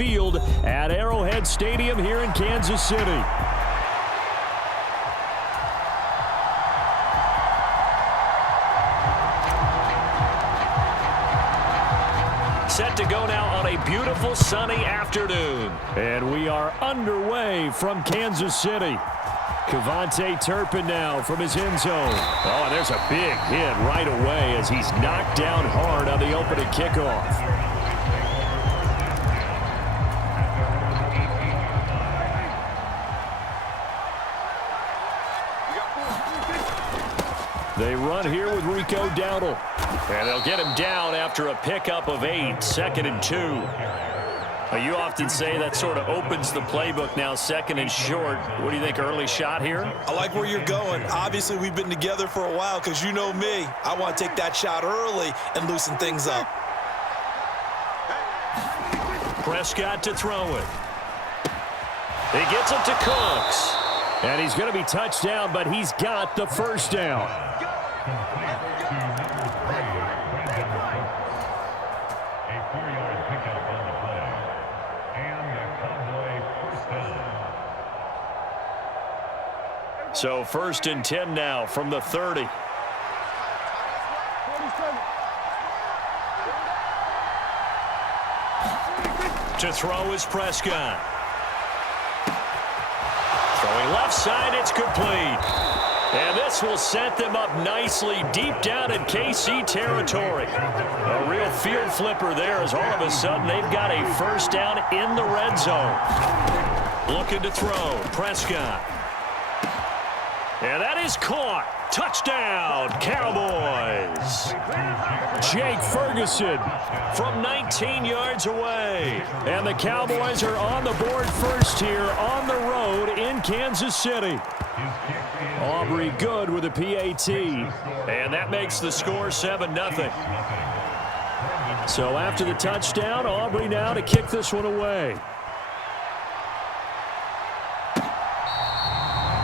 Field at Arrowhead Stadium here in Kansas City. Set to go now on a beautiful sunny afternoon. And we are underway from Kansas City. Kevontae Turpin now from his end zone. Oh, and there's a big hit right away as he's knocked down hard on the opening kickoff. They run here with Rico Dowdle. And they'll get him down after a pickup of 8, 2nd and 2. You often say that sort of opens the playbook now, 2nd and short. What do you think, early shot here? I like where you're going. Obviously, we've been together for a while because you know me. I want to take that shot early and loosen things up. Prescott to throw it. He gets it to Cooks. And he's going to be touched down, but he's got the first down. So 1st and 10 now from the 30. To throw is Prescott. Throwing left side, it's complete. And this will set them up nicely deep down in KC territory. A real field flipper there as all of a sudden they've got a first down in the red zone. Looking to throw, Prescott. And that is caught. Touchdown, Cowboys. Jake Ferguson from 19 yards away. And the Cowboys are on the board first here on the road in Kansas City. Aubrey good with a PAT. And that makes the score 7-0. So after the touchdown, Aubrey now to kick this one away.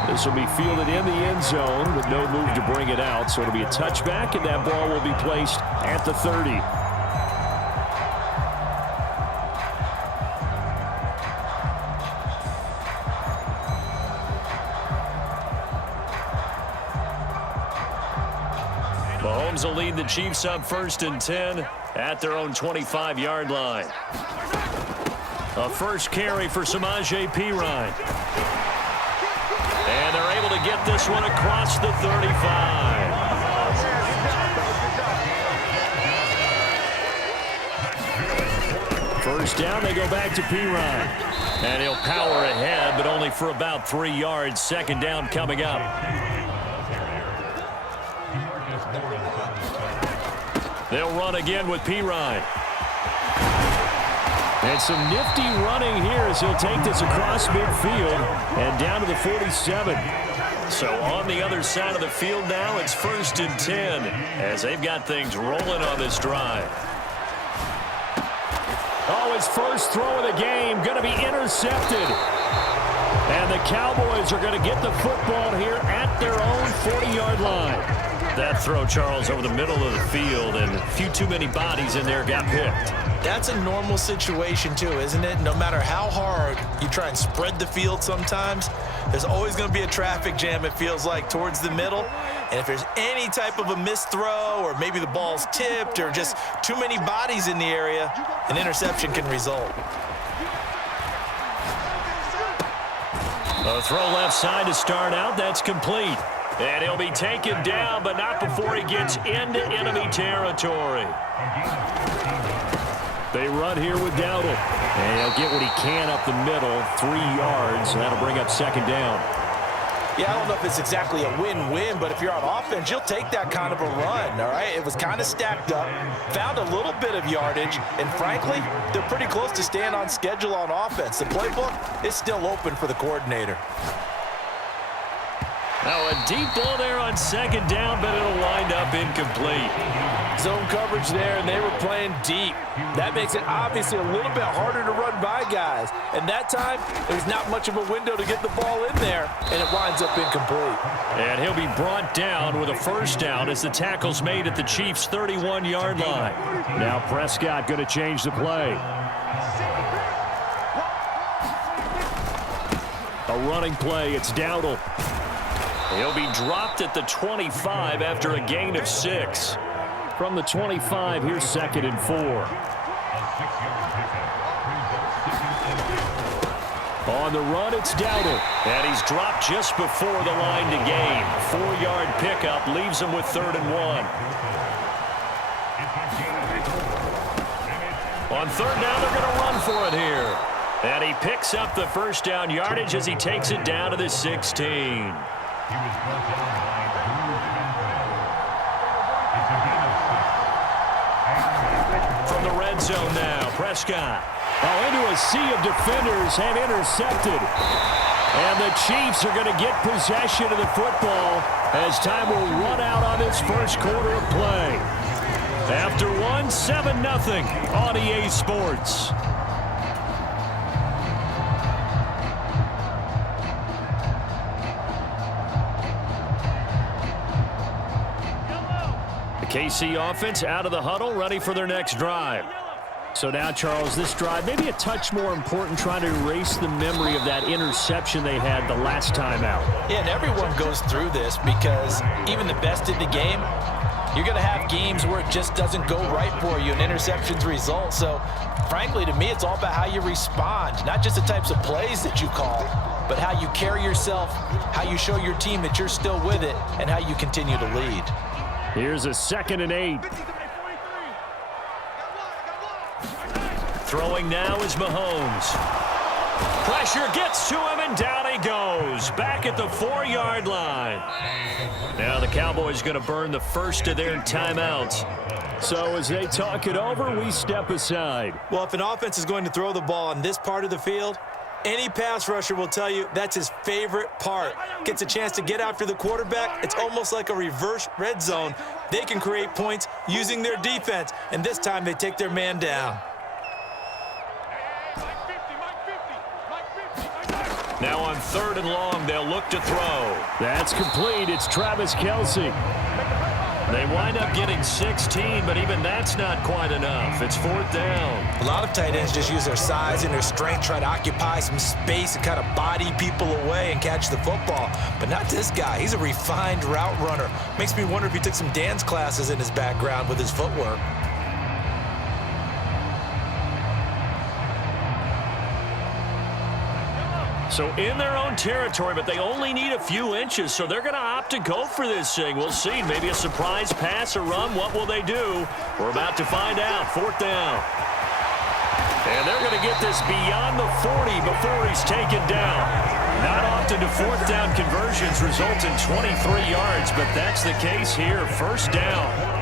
This will be fielded in the end zone with no move to bring it out. So it'll be a touchback, and that ball will be placed at the 30. Mahomes will lead the Chiefs up 1st and 10 at their own 25-yard line. A first carry for Samaje Perine. And they're able to get this one across the 35. First down, they go back to Perine. And he'll power ahead, but only for about 3 yards. 2nd down coming up. They'll run again with Perine. And some nifty running here as he'll take this across midfield and down to the 47. So on the other side of the field now, it's 1st and 10 as they've got things rolling on this drive. Oh, his first throw of the game going to be intercepted. And the Cowboys are going to get the football here at their own 40-yard line. That throw, Charles, over the middle of the field, and a few too many bodies in there got picked. That's a normal situation, too, isn't it? No matter how hard you try and spread the field sometimes, there's always going to be a traffic jam, it feels like, towards the middle. And if there's any type of a missed throw or maybe the ball's tipped or just too many bodies in the area, an interception can result. A throw left side to start out. That's complete. And he'll be taken down, but not before he gets into enemy territory. They run here with Dowdle. And he'll get what he can up the middle, 3 yards, and that'll bring up 2nd down. Yeah, I don't know if it's exactly a win-win, but if you're on offense, you'll take that kind of a run, all right? It was kind of stacked up, found a little bit of yardage, and frankly, they're pretty close to staying on schedule on offense. The playbook is still open for the coordinator. Now a deep ball there on 2nd down, but it'll wind up incomplete. Zone coverage there, and they were playing deep. That makes it obviously a little bit harder to run by guys. And that time, there's not much of a window to get the ball in there, and it winds up incomplete. And he'll be brought down with a first down as the tackle's made at the Chiefs' 31-yard line. Now Prescott going to change the play. A running play, it's Dowdle. He'll be dropped at the 25 after a gain of 6. From the 25, here's 2nd and 4. On the run, it's Dowdle. And he's dropped just before the line to gain. 4-yard pickup leaves him with 3rd and 1. On 3rd down, they're going to run for it here. And he picks up the first down yardage as he takes it down to the 16. From the red zone now, Prescott. Into a sea of defenders and intercepted. And the Chiefs are going to get possession of the football as time will run out on this first quarter of play. After 7-0 on EA Sports. The KC offense out of the huddle, ready for their next drive. So now, Charles, this drive maybe a touch more important, trying to erase the memory of that interception they had the last time out. Yeah, and everyone goes through this because even the best in the game, you're going to have games where it just doesn't go right for you and interceptions result. So, frankly, to me, it's all about how you respond, not just the types of plays that you call, but how you carry yourself, how you show your team that you're still with it, and how you continue to lead. Here's a 2nd and 8. Throwing now is Mahomes. Pressure gets to him, and down he goes. Back at the 4-yard line. Now the Cowboys going to burn the first of their timeouts. So as they talk it over, we step aside. Well, if an offense is going to throw the ball on this part of the field, any pass rusher will tell you that's his favorite part. Gets a chance to get after the quarterback. It's almost like a reverse red zone. They can create points using their defense, and this time they take their man down. Now on 3rd and long, they'll look to throw. That's complete. It's Travis Kelce. They wind up getting 16, but even that's not quite enough. It's 4th down. A lot of tight ends just use their size and their strength, try to occupy some space and kind of body people away and catch the football. But not this guy. He's a refined route runner. Makes me wonder if he took some dance classes in his background with his footwork. So in their own territory, but they only need a few inches, so they're going to opt to go for this thing. We'll see. Maybe a surprise pass or run. What will they do? We're about to find out. 4th down. And they're going to get this beyond the 40 before he's taken down. Not often do 4th down conversions result in 23 yards, but that's the case here. 1st down.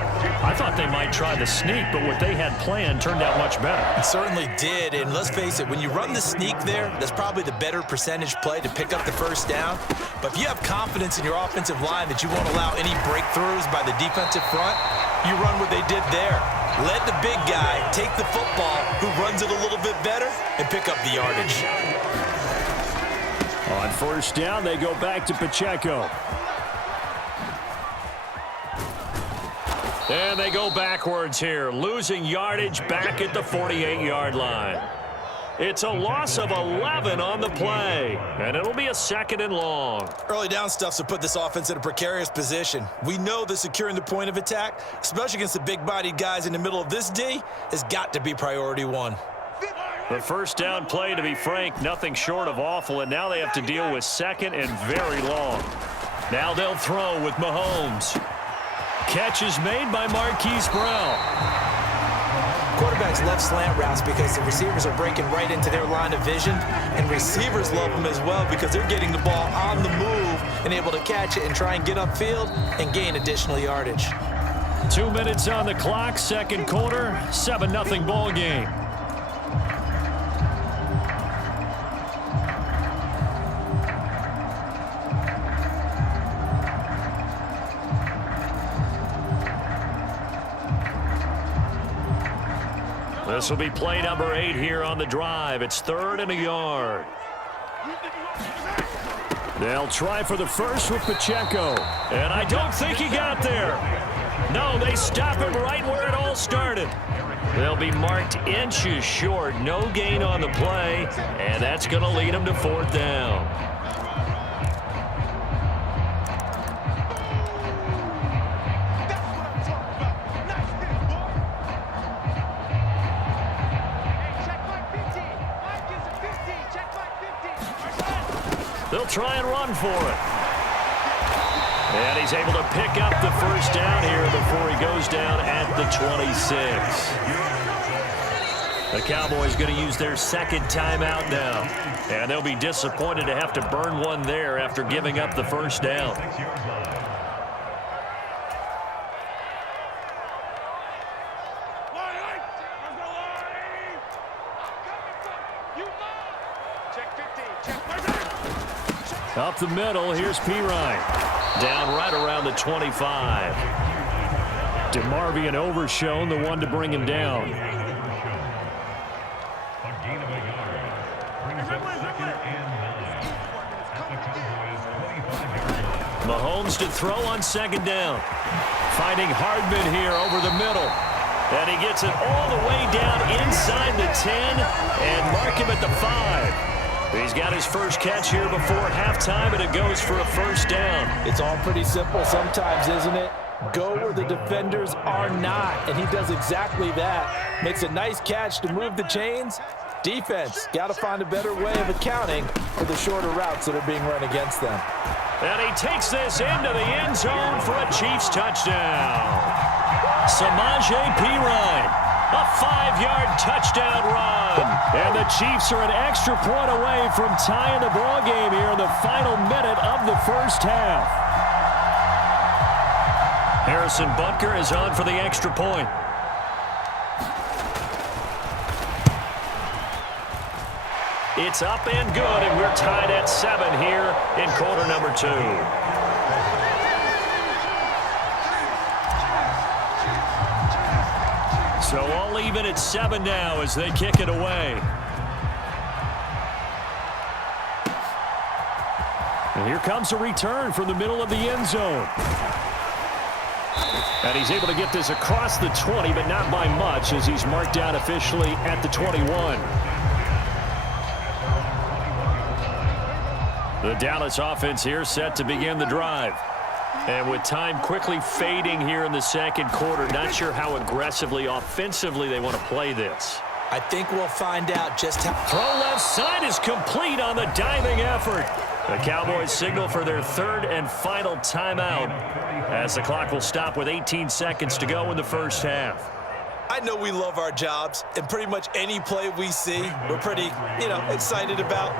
I thought they might try the sneak, but what they had planned turned out much better. It certainly did, and let's face it, when you run the sneak there, that's probably the better percentage play to pick up the 1st down. But if you have confidence in your offensive line that you won't allow any breakthroughs by the defensive front, you run what they did there. Let the big guy take the football, who runs it a little bit better, and pick up the yardage. On 1st down, they go back to Pacheco. And they go backwards here, losing yardage back at the 48-yard line. It's a loss of 11 on the play, and it'll be a 2nd and long. Early down stuff's to put this offense in a precarious position. We know that securing the point of attack, especially against the big-bodied guys in the middle of this D, has got to be priority 1. The 1st down play, to be frank, nothing short of awful, and now they have to deal with 2nd and very long. Now they'll throw with Mahomes. Catch is made by Marquise Brown. Quarterbacks love slant routes because the receivers are breaking right into their line of vision, and receivers love them as well because they're getting the ball on the move and able to catch it and try and get upfield and gain additional yardage. 2 minutes on the clock, 2nd quarter, 7-0 ball game. This will be play number 8 here on the drive. It's 3rd and a yard. They'll try for the first with Pacheco. And I don't think he got there. No, they stop him right where it all started. They'll be marked inches short. No gain on the play. And that's going to lead them to 4th down. They'll try and run for it. And he's able to pick up the first down here before he goes down at the 26. The Cowboys going to use their second timeout now. And they'll be disappointed to have to burn one there after giving up the first down. Up the middle, here's Pirine. Down right around the 25. DeMarvion overshown, the one to bring him down. Mahomes to throw on second down. Finding Hardman here over the middle. And he gets it all the way down inside the 10 and mark him at the 5. He's got his first catch here before halftime, and it goes for a first down. It's all pretty simple sometimes, isn't it? Go where the defenders are not, and he does exactly that. Makes a nice catch to move the chains. Defense, got to find a better way of accounting for the shorter routes that are being run against them. And he takes this into the end zone for a Chiefs touchdown. Samaje Perine, a 5-yard touchdown run. And the Chiefs are an extra point away from tying the ball game here in the final minute of the first half. Harrison Butker is on for the extra point. It's up and good, and we're tied at 7 here in quarter number 2. So all even at 7 now as they kick it away. And here comes a return from the middle of the end zone. And he's able to get this across the 20, but not by much as he's marked down officially at the 21. The Dallas offense here set to begin the drive. And with time quickly fading here in the second quarter, not sure how aggressively, offensively they want to play this. I think we'll find out just how. Throw left side is complete on the diving effort. The Cowboys signal for their third and final timeout as the clock will stop with 18 seconds to go in the first half. I know we love our jobs, and pretty much any play we see, we're pretty, excited about.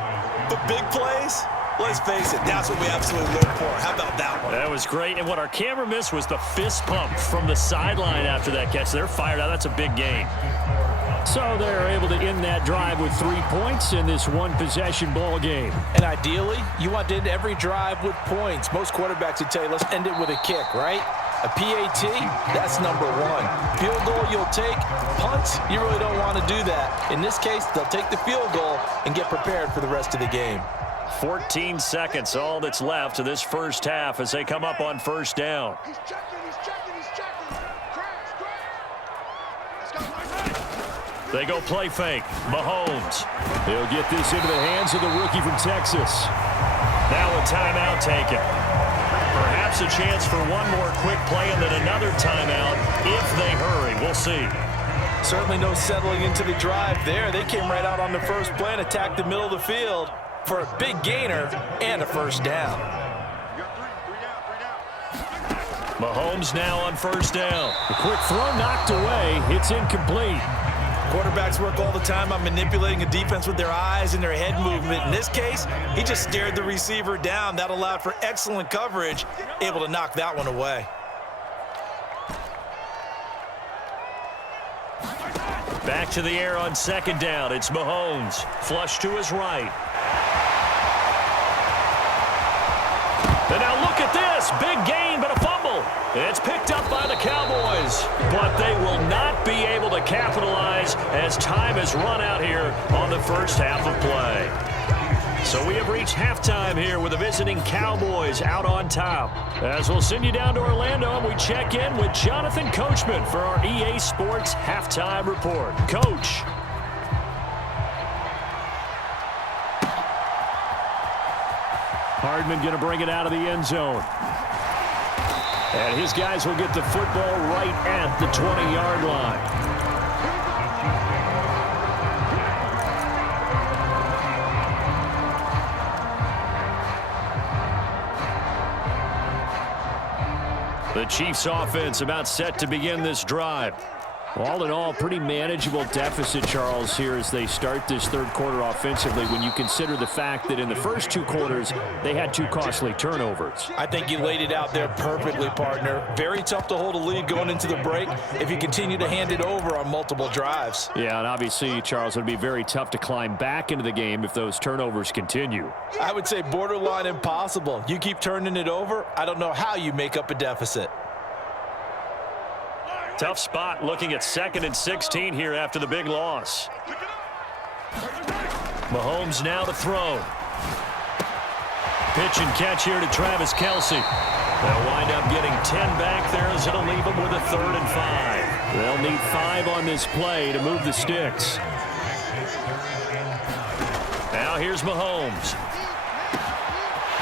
But big plays, let's face it, that's what we absolutely live for. How about that one? That was great, and what our camera missed was the fist pump from the sideline after that catch. They're fired out. That's a big gain. So they're able to end that drive with 3 points in this one-possession ball game. And ideally, you want to end every drive with points. Most quarterbacks would tell you, let's end it with a kick, right? A PAT, that's number 1. Field goal you'll take. Punts, you really don't want to do that. In this case, they'll take the field goal and get prepared for the rest of the game. 14 seconds, all that's left of this first half as they come up on first down. He's checking. Crash. They go play fake. Mahomes. He'll get this into the hands of the rookie from Texas. Now a timeout taken. Perhaps a chance for one more quick play and then another timeout if they hurry. We'll see. Certainly no settling into the drive there. They came right out on the first play and attacked the middle of the field for a big gainer and a first down. Mahomes now on first down. The quick throw knocked away. It's incomplete. Quarterbacks work all the time on manipulating a defense with their eyes and their head movement. In this case, he just stared the receiver down. That allowed for excellent coverage, able to knock that one away. Back to the air on second down. It's Mahomes. Flush to his right. And now look at this. Big gain, but a fumble. It's picked up by the Cowboys. But they will not be able to capitalize as time has run out here on the first half of play. So we have reached halftime here with the visiting Cowboys out on top. As we'll send you down to Orlando, and we check in with Jonathan Coachman for our EA Sports Halftime Report. Coach. Hardman going to bring it out of the end zone. And his guys will get the football right at the 20-yard line. The Chiefs offense about set to begin this drive. All in all, pretty manageable deficit, Charles, here as they start this third quarter offensively when you consider the fact that in the first two quarters, they had two costly turnovers. I think you laid it out there perfectly, partner. Very tough to hold a lead going into the break if you continue to hand it over on multiple drives. Yeah, and obviously, Charles, it would be very tough to climb back into the game if those turnovers continue. I would say borderline impossible. You keep turning it over, I don't know how you make up a deficit. Tough spot looking at 2nd and 16 here after the big loss. Mahomes now to throw. Pitch and catch here to Travis Kelce. They'll wind up getting 10 back there as it'll leave them with a 3rd and 5. They'll need 5 on this play to move the sticks. Now here's Mahomes.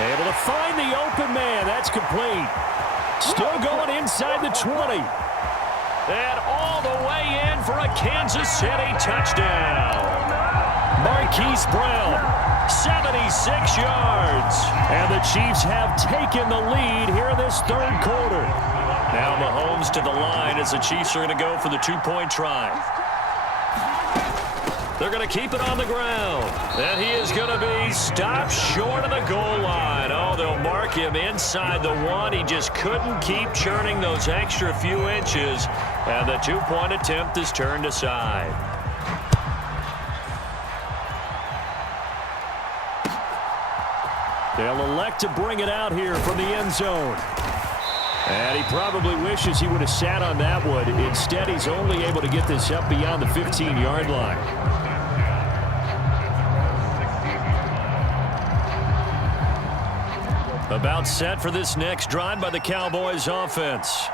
Able to find the open man. That's complete. Still going inside the 20. And all the way in for a Kansas City touchdown. Marquise Brown, 76 yards. And the Chiefs have taken the lead here in this third quarter. Now Mahomes to the line as the Chiefs are going to go for the 2-point try. They're going to keep it on the ground. And he is going to be stopped short of the goal line. Oh, they'll mark him inside the 1. He just couldn't keep churning those extra few inches. And the 2-point attempt is turned aside. They'll elect to bring it out here from the end zone. And he probably wishes he would have sat on that one. Instead, he's only able to get this up beyond the 15-yard line. About set for this next drive by the Cowboys offense.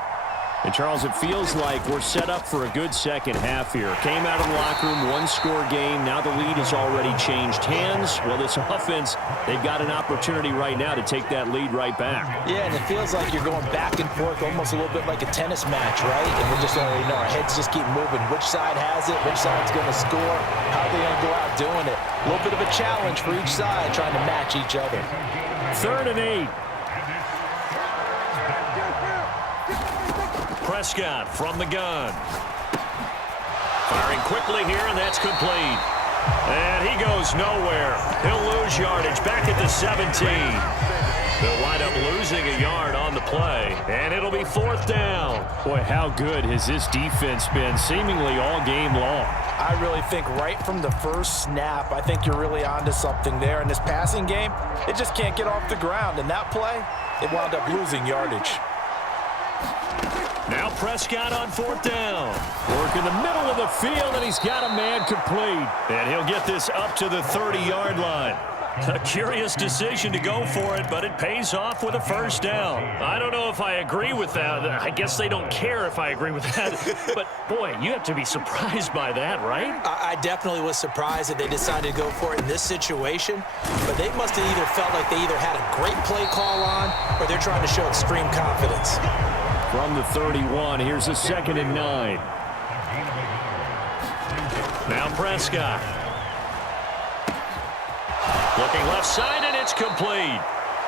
And, Charles, it feels like we're set up for a good second half here. Came out of the locker room, one-score game. Now the lead has already changed hands. Well, this offense, they've got an opportunity right now to take that lead right back. Yeah, and it feels like you're going back and forth almost a little bit like a tennis match, right? And we're just already know our heads just keep moving. Which side has it? Which side's going to score? How are they going to go out doing it? A little bit of a challenge for each side trying to match each other. 3rd and 8. Prescott from the gun. Firing quickly here, and that's complete. And he goes nowhere. He'll lose yardage back at the 17. They'll wind up losing a yard on the play, and it'll be 4th down. Boy, how good has this defense been seemingly all game long? I really think right from the first snap, I think you're really onto something there. In this passing game, it just can't get off the ground. And that play, it wound up losing yardage. Now Prescott on 4th down. Work in the middle of the field, and he's got a man complete. And he'll get this up to the 30-yard line. A curious decision to go for it, but it pays off with a 1st down. I don't know if I agree with that. I guess they don't care if I agree with that. But, boy, you have to be surprised by that, right? I definitely was surprised that they decided to go for it in this situation. But they must have either felt like they either had a great play call on or they're trying to show extreme confidence. From the 31, here's a 2nd and 9. Now Prescott. Looking left side, and it's complete.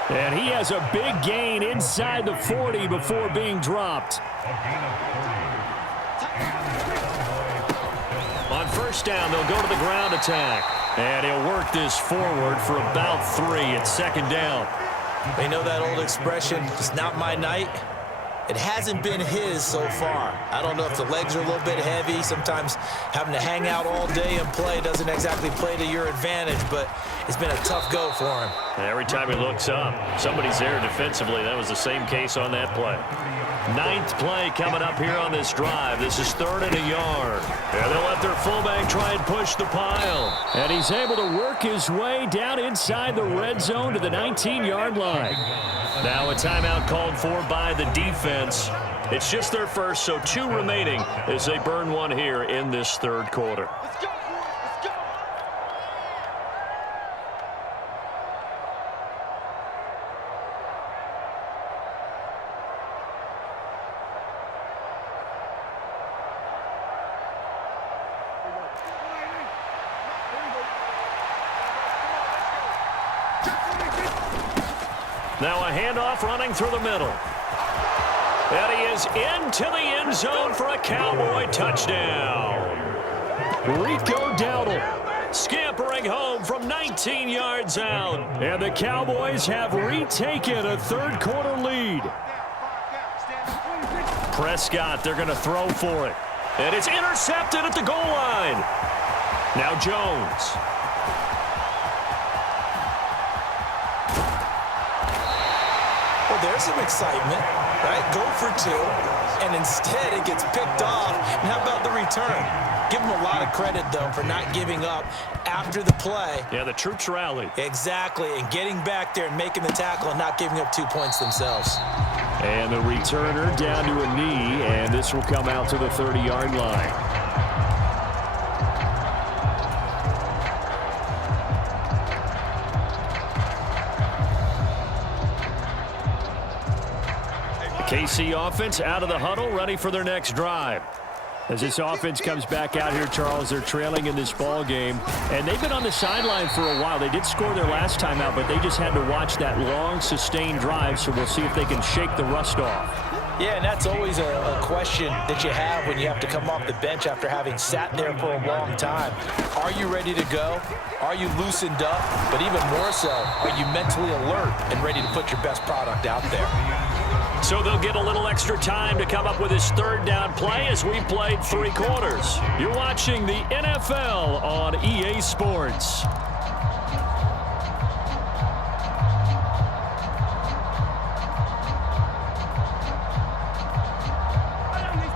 And he has a big gain inside the 40 before being dropped. On 1st down, they'll go to the ground attack. And he'll work this forward for about 3 at 2nd down. They know that old expression, it's not my night. It hasn't been his so far. I don't know if the legs are a little bit heavy. Sometimes having to hang out all day and play doesn't exactly play to your advantage, but it's been a tough go for him. Every time he looks up, somebody's there defensively. That was the same case on that play. 9th play coming up here on this drive. This is 3rd and a yard. And they'll let their fullback try and push the pile. And he's able to work his way down inside the red zone to the 19-yard line. Now a timeout called for by the defense. It's just their first, so 2 remaining as they burn one here in this third quarter. Now a handoff running through the middle. And he is into the end zone for a Cowboy touchdown. Rico Dowdle scampering home from 19 yards out. And the Cowboys have retaken a third-quarter lead. Prescott, they're going to throw for it. And it's intercepted at the goal line. Now Jones. Well, there's some excitement, right? Go for two, and instead it gets picked off. And how about the return? Give them a lot of credit, though, for not giving up after the play. Yeah, the troops rallied. Exactly, and getting back there and making the tackle and not giving up 2 points themselves. And the returner down to a knee, and this will come out to the 30-yard line. KC offense out of the huddle, ready for their next drive. As this offense comes back out here, Charles, they're trailing in this ball game, and they've been on the sideline for a while. They did score their last time out, but they just had to watch that long, sustained drive, so we'll see if they can shake the rust off. Yeah, and that's always a question that you have when you have to come off the bench after having sat there for a long time. Are you ready to go? Are you loosened up? But even more so, are you mentally alert and ready to put your best product out there? So they'll get a little extra time to come up with his third down play as we played 3 quarters. You're watching the NFL on EA Sports.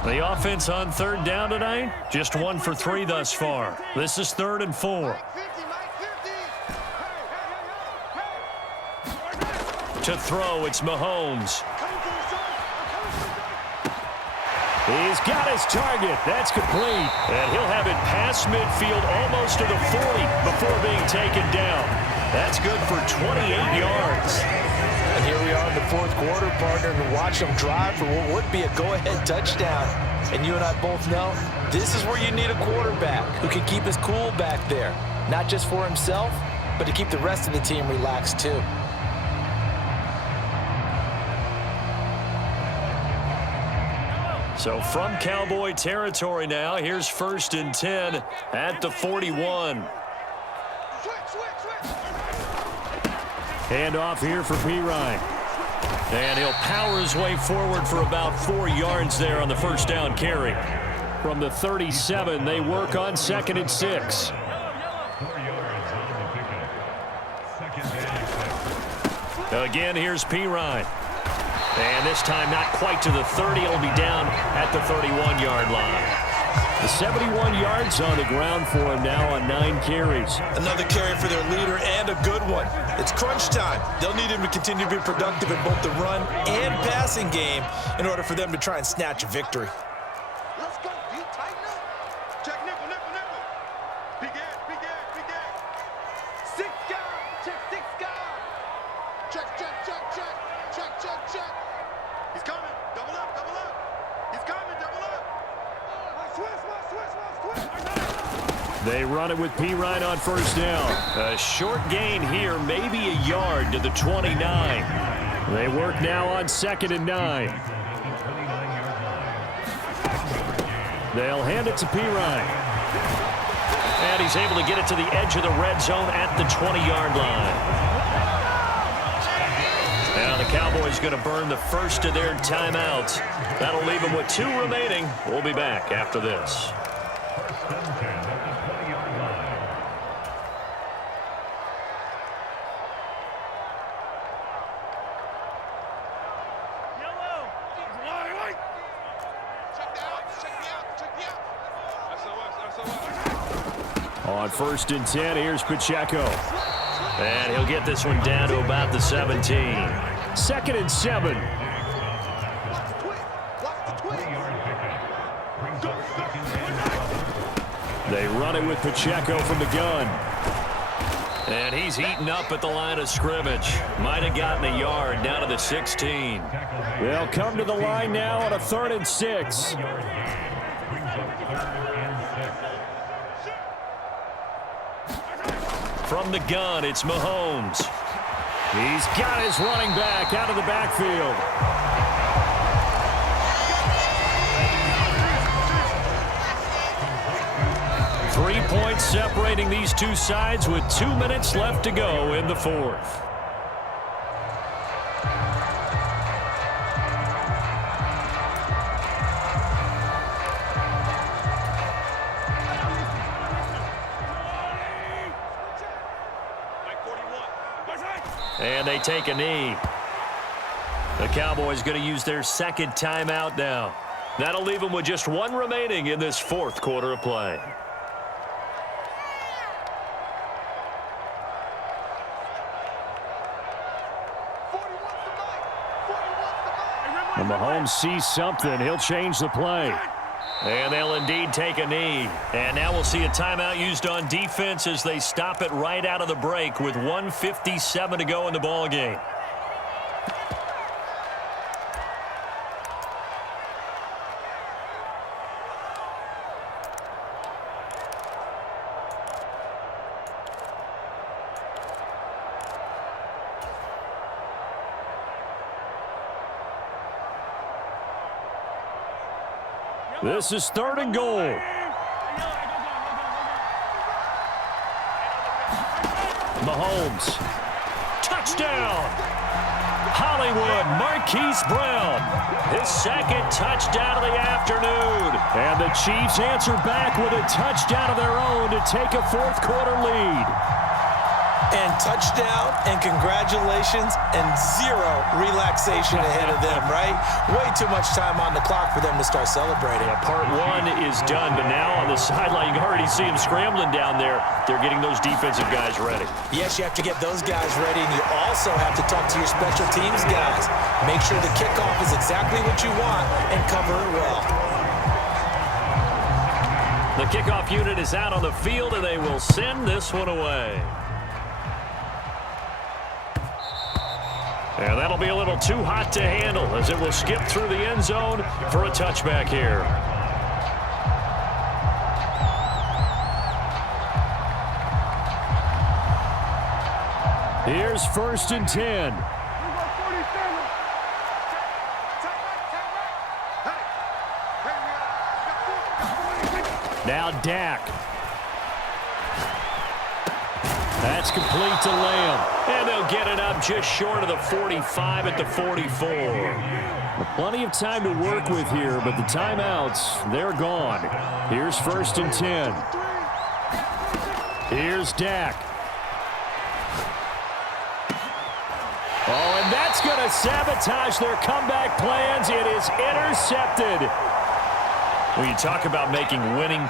The offense on third down tonight, just 1 for 3 thus far. This is 3rd and 4. To throw, it's Mahomes. He's got his target. That's complete. And he'll have it past midfield almost to the 40 before being taken down. That's good for 28 yards. And here we are in the 4th quarter, partner, and watch them drive for what would be a go-ahead touchdown. And you and I both know this is where you need a quarterback who can keep his cool back there. Not just for himself, but to keep the rest of the team relaxed too. So from Cowboy territory now, here's 1st and 10 at the 41. Hand off here for Pirine. And he'll power his way forward for about 4 yards there on the first down carry. From the 37, they work on 2nd and 6. Again, here's Pirine. And this time not quite to the 30. It'll be down at the 31-yard line. The 71 yards on the ground for him now on 9 carries. Another carry for their leader and a good one. It's crunch time. They'll need him to continue to be productive in both the run and passing game in order for them to try and snatch a victory. Let's go. You tighten up. Check nickel, nickel, nickel. Big air, big air, big air. 6 guard. Check 6 guard. Check, check, check, check. Check, check, check. He's coming. Double up, double up. He's coming, double up. They run it with Pirine on first down. A short gain here, maybe a yard to the 29. They work now on 2nd and 9. They'll hand it to Pirine. And he's able to get it to the edge of the red zone at the 20-yard line. Now the Cowboys going to burn the first of their timeouts. That'll leave them with 2 remaining. We'll be back after this. On 1st and 10, here's Pacheco. And he'll get this one down to about the 17. 2nd and 7. They run it with Pacheco from the gun. And he's eaten up at the line of scrimmage. Might have gotten a yard down to the 16. They'll come to the line now on a 3rd and 6. From the gun, it's Mahomes. He's got his running back out of the backfield. 3 points separating these two sides with 2 minutes left to go in the fourth. And they take a knee. The Cowboys going to use their second timeout now. That'll leave them with just one remaining in this fourth quarter of play. And Mahomes sees something. He'll change the play. And they'll indeed take a knee. And now we'll see a timeout used on defense as they stop it right out of the break with 1:57 to go in the ball game. This is 3rd and goal. Mahomes. Touchdown. Hollywood Marquise Brown. His second touchdown of the afternoon. And the Chiefs answer back with a touchdown of their own to take a fourth quarter lead. And touchdown and congratulations and zero relaxation ahead of them, right? Way too much time on the clock for them to start celebrating. Yeah, part one is done, but now on the sideline, you can already see them scrambling down there. They're getting those defensive guys ready. Yes, you have to get those guys ready, and you also have to talk to your special teams guys. Make sure the kickoff is exactly what you want and cover it well. The kickoff unit is out on the field, and they will send this one away. And that'll be a little too hot to handle as it will skip through the end zone for a touchback here. Here's 1st and 10. Now Dak. That's complete to Lamb. And they'll get it up just short of the 45 at the 44. Plenty of time to work with here, but the timeouts, they're gone. Here's 1st and 10. Here's Dak. Oh, and that's going to sabotage their comeback plans. It is intercepted. When you talk about making winning